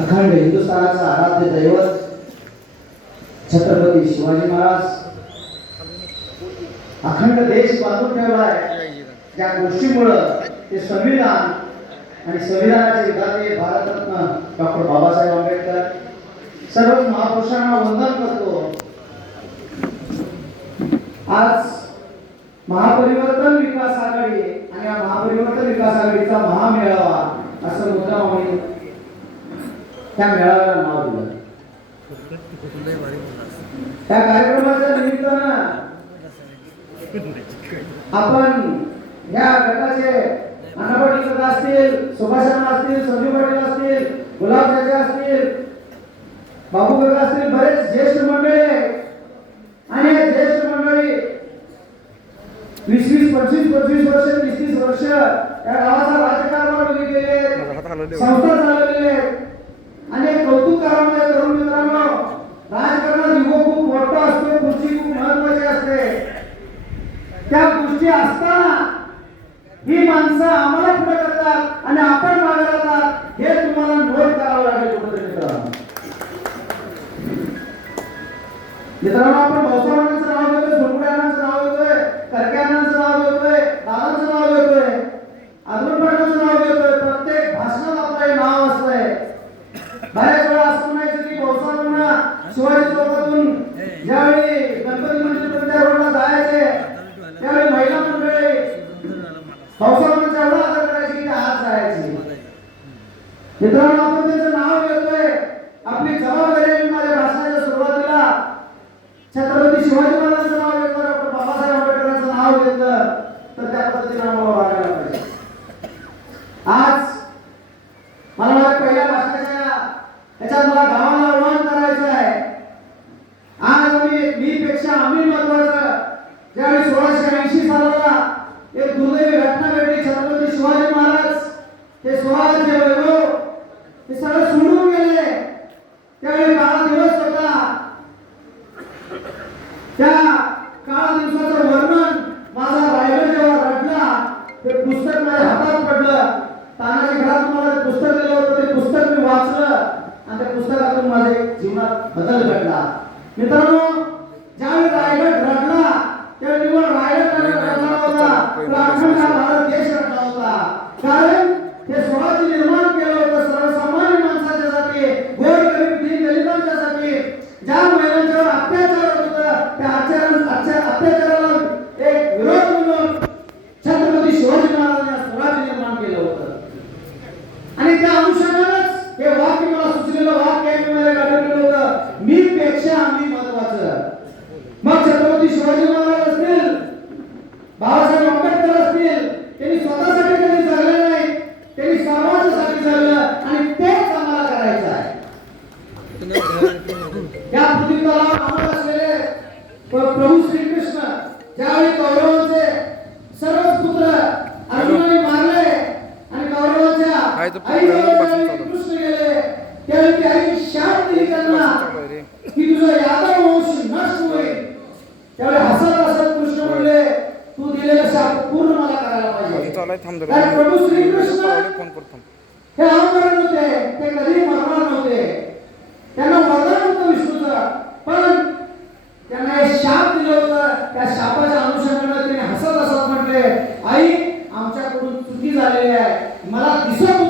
अखंड हिंदुस्थानाचा आराध्य दैवत छत्रपती शिवाजी महाराज. अखंड देश बांधून ठेवलाय ज्या गोष्टीमुळं ते संविधान आणि संविधानाचे विधाते भारतरत्न डॉक्टर बाबासाहेब आंबेडकर सर्व महापुरुषांना वंदन करतो. आज महापरिवर्तन विकास आघाडी आणि या महापरिवर्तन विकास आघाडीचा महामेळावा असं मुद्दामाने त्या मेळाव्याला नाव दिलं त्या कार्यक्रमाच्या निमित्तानं आपण या गटाचे काका असतील सुभाष अण्णा असतील संजू पाटील असतील गुलाब चाचा असतील बाबू काका असतील बरेच ज्येष्ठ मंडळी आहे. आणि या ज्येष्ठ मंडळी वीस वीस पंचवीस पंचवीस वर्ष तीस तीस वर्ष या गावाचा राजकारणावर केले आहेत. संस्था चालवलेले आहेत. आणि कौतुक करावं तरुण मित्रांनो राजकारणात युग खूप मोठा असतो खुर्ची खूप महत्वाची असते. त्या गोष्टी असताना ही माणसं आम्हाला पुढे करतात आणि आपण मागे जातात हे तुम्हाला नोट करावं लागेल मित्रांनो. मित्रांनो आपण भाऊसाहेबांचं नाव घेतोय सोनकुड्यांचं नाव घेतोय करक्यांचं नाव घेतोय दादांचं नाव घेतोय अजून पाटलांचं नाव घेतोय प्रत्येक भाषणात आपलं हे नाव असतंय बऱ्याच वेळा असं म्हणायचं की भाऊसाहेबांना शिवाजी चौकातून ज्यावेळी गणपती मंदिर त्या रोडला जायचे त्यावेळी महिला मंडळी भाऊसाहेबांचा एवढा आदर करायची की ते हात जायचे मित्रांनो आपण त्याचं नाव घेतोय आपली जबाबदारी आहे. मी माझ्या भाषणाच्या सुरुवातीला छत्रपती शिवाजी महाराजांचं नाव घेतलं डॉक्टर बाबासाहेब आंबेडकरांचं नाव घेतलं तर त्या पद्धतीने आम्हाला वागायला पाहिजे आज मला माझ्या पहिल्या भाषणाच्या याच्यात मला गावाला आव्हान करायचं आहे आज आम्ही मी पेक्षा आम्ही महत्वाचं ज्यावेळी सोळाशे एक दुर्दैवी घटना घडली छत्रपती शिवाजी महाराज हे स्वराज्य আপনারা तुझा यादव वंश नष्ट होईल. त्यावेळी हसत हसत कृष्ण म्हणले तू दिलेला शाप पूर्ण मला करायला पाहिजे. प्रभू फोन करतो हे अमरण होते ते कधी मरणार नव्हते. त्यांना वरदान होतं विष्णूचं पण त्यांना हे शाप दिलं होतं. त्या शापाच्या अनुषंगाने त्यांनी हसत हसत म्हटले आई आमच्याकडून चुकी झालेली आहे. मला दिसत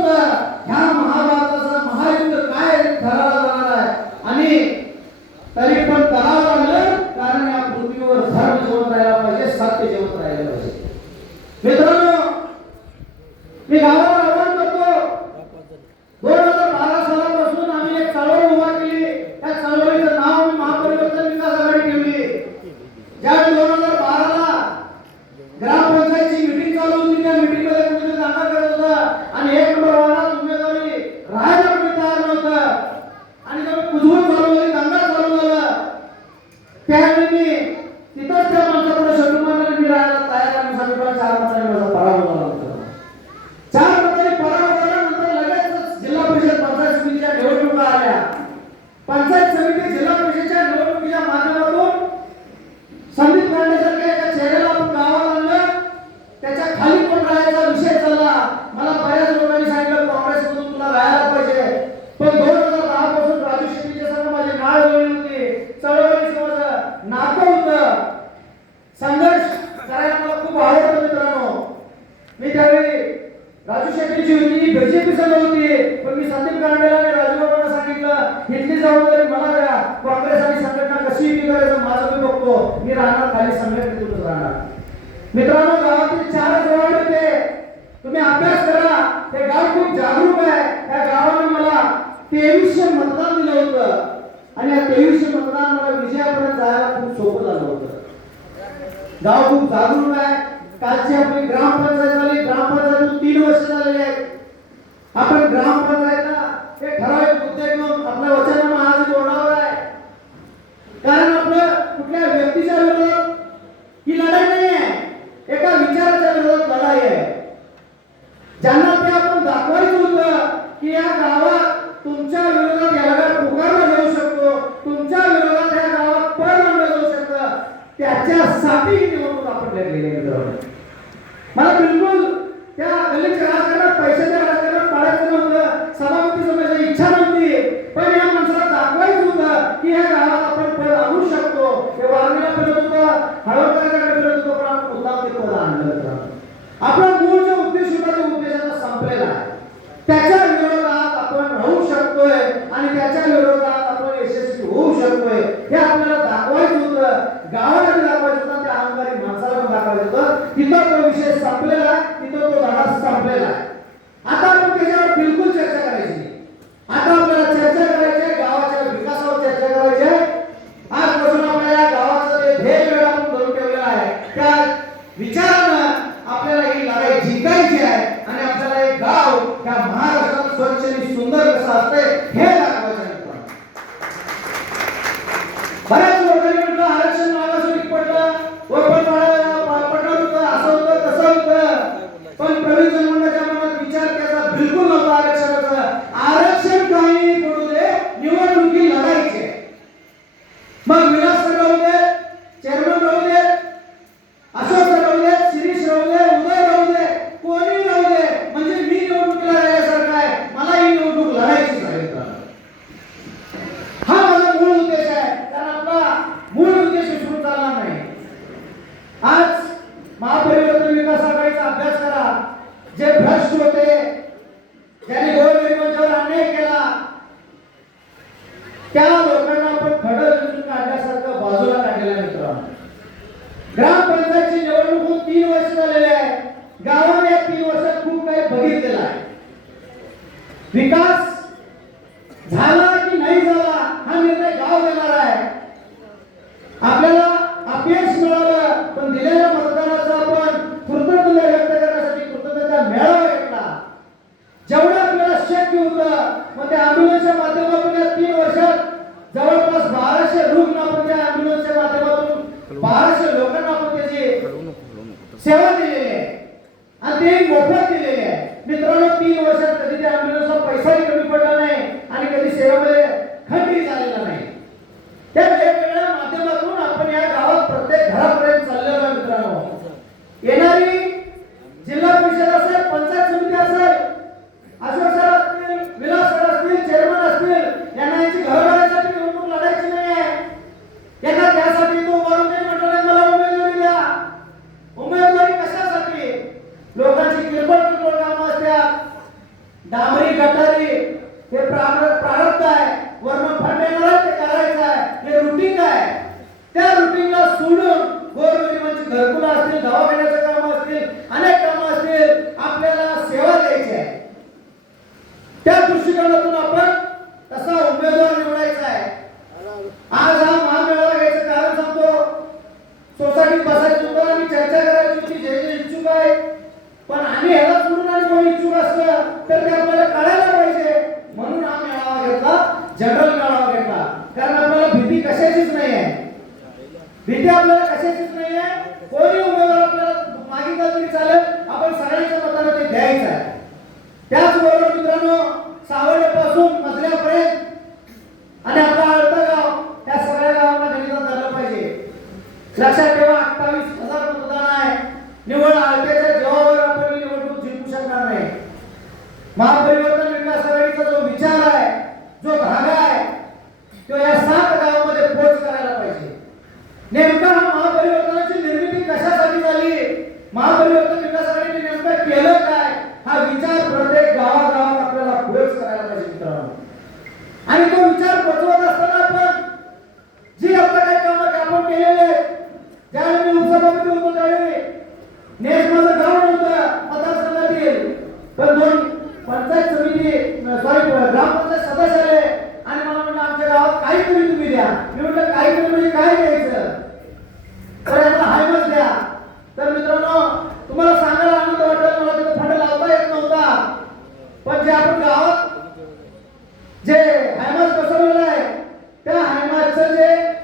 आपण ग्रामपंचायतला हे ठराविक मुद्दे घेऊन आपल्या वचनानं आज बोलावर आहे. कारण आपलं कुठल्या व्यक्तीच्या विरोधात ही लढाई नाही आहे एका विचाराच्या विरोधात लढाई आहे. ज्यांना ते आपण दाखवायचं होत की या गावात तुमच्या विरोधात या गावात पुकारला जाऊ शकतो तुमच्या विरोधात या गावात पळ जाऊ शकतं त्याच्यासाठी निवडणूक आपण लढलेली 你干？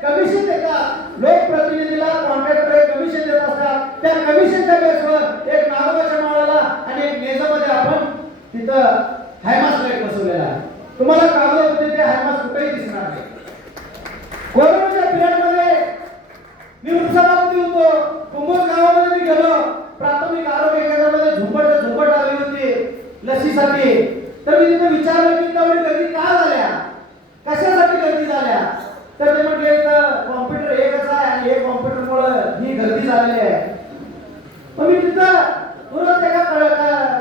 कमिशन देतात. लोकप्रतिनिधीला कॉन्ट्रॅक्टर कमिशन देत असतात. त्या कमिशनच्या बेसवर एक नागोबाच्या माळाला आणि एक मेजामध्ये आपण तिथं हायमास लाइट बसवलेला आहे. तुम्हाला कागदपत्र ते हायमास कुठेही दिसणार नाही. कोरोनाच्या पिरियडमध्ये मी वृक्षाबाबती होतो. कुंभोर गावामध्ये मी गेलो. प्राथमिक आरोग्य केंद्रामध्ये झुंबड झुंबड आली होती लसीसाठी. तर मी तिथं विचारलं की तेवढी तर ते म्हटले तर कॉम्प्युटर एक असा आहे आणि हे कॉम्प्युटर मुळे ही गर्दी झालेली आहे. मग मी तिथं तुला त्याला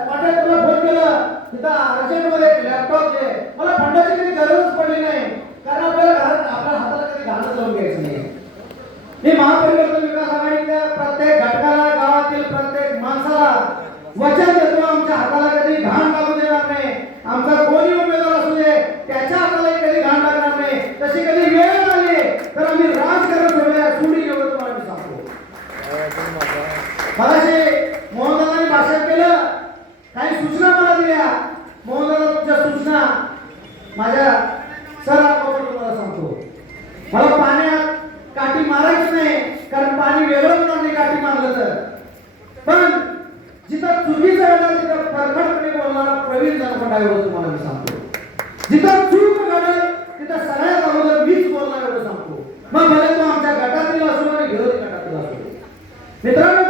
वाटेल तुला फोन केला. तिथं अर्जंटमध्ये लॅपटॉप दे मला फंडाची तुम्हाला मी सांगतो. जिथं चूक घडेल तिथं सगळ्यात अगोदर मीच बोलणार एवढं सांगतो. मग भले तो आमच्या गटातील असो आणि विरोधी गटातील असो. मित्रांनो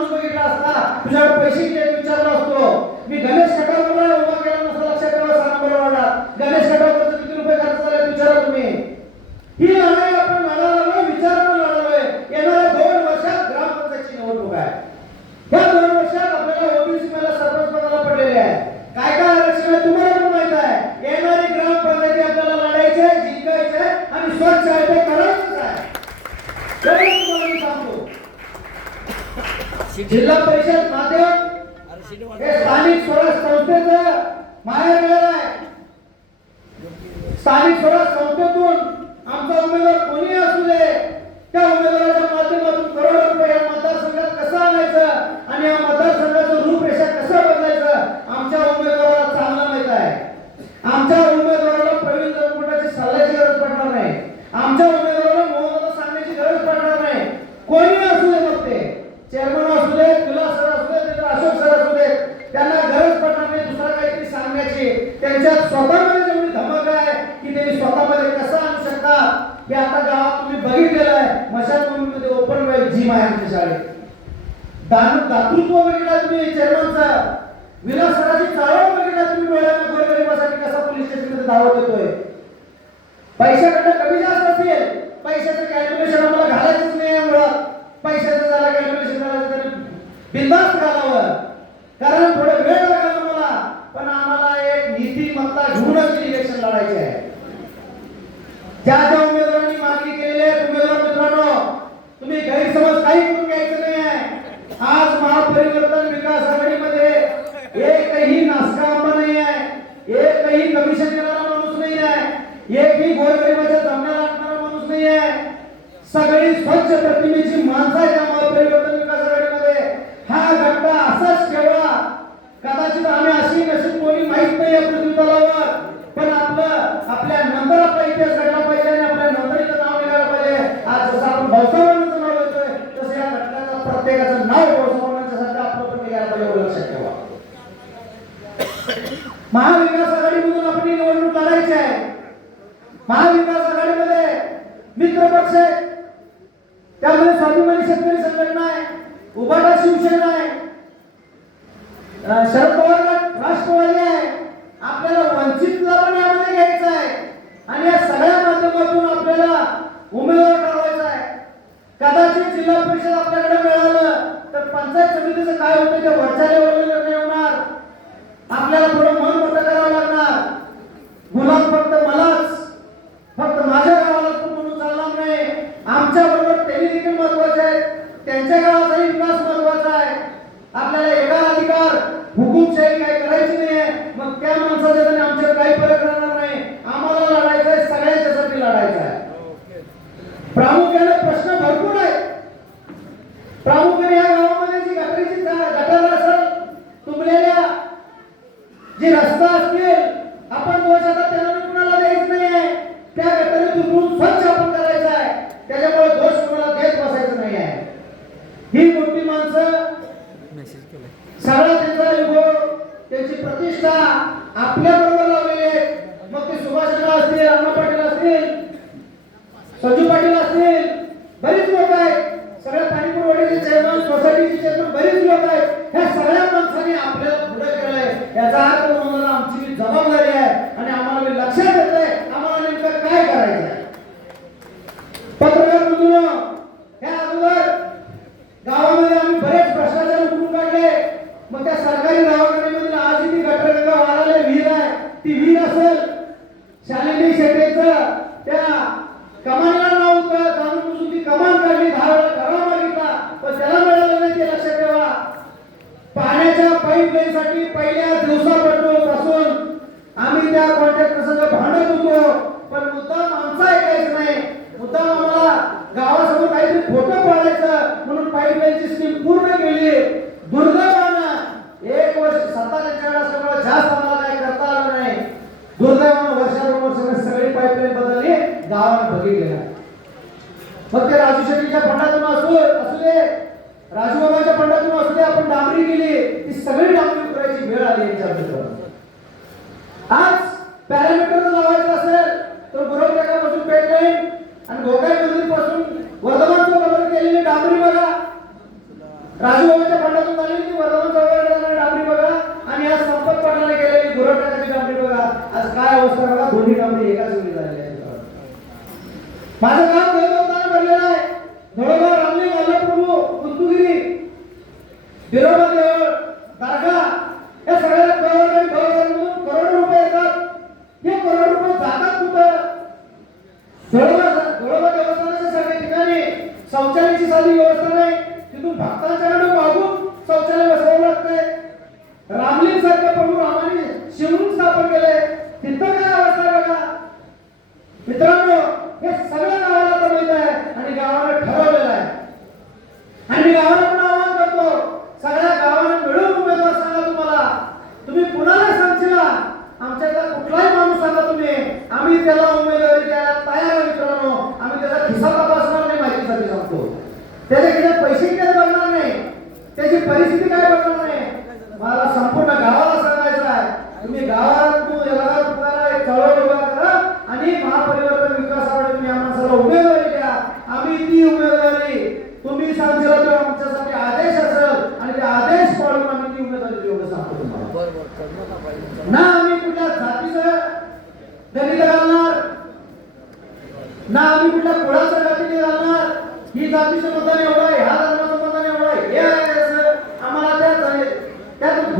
माणूस बघितला असता तुझ्याकडे पैसे विचारला असतो मी गणित হয় बाळासाहेब असतील अण्णा पाटील असतील सजू पाटील असतील बरीच लोक आहेत. सगळ्या पाणीपुरवठ्याचे चेअरमन सोसायटीचे चेअरमन बरीच लोक आहेत. ह्या सगळ्या माणसांनी आपल्याला पुढे केलंय. याचा अर्थ आमची जबाबदारी मीडिया कॉन्टैक्ट प्रसंग आज काय अवस्था बघा? दोन्ही कामे एकाच वेळी झाले.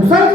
acusar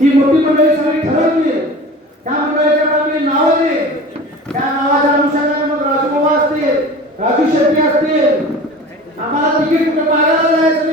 ही मोठी मंडळी सगळी ठरवली त्या मंडळीच्या नावाने नाव दे. त्या नावाच्या अनुषंगाने मग राजकुमार असतील राजू शेट्टी असतील. आम्हाला तिकीट मागायला जायचं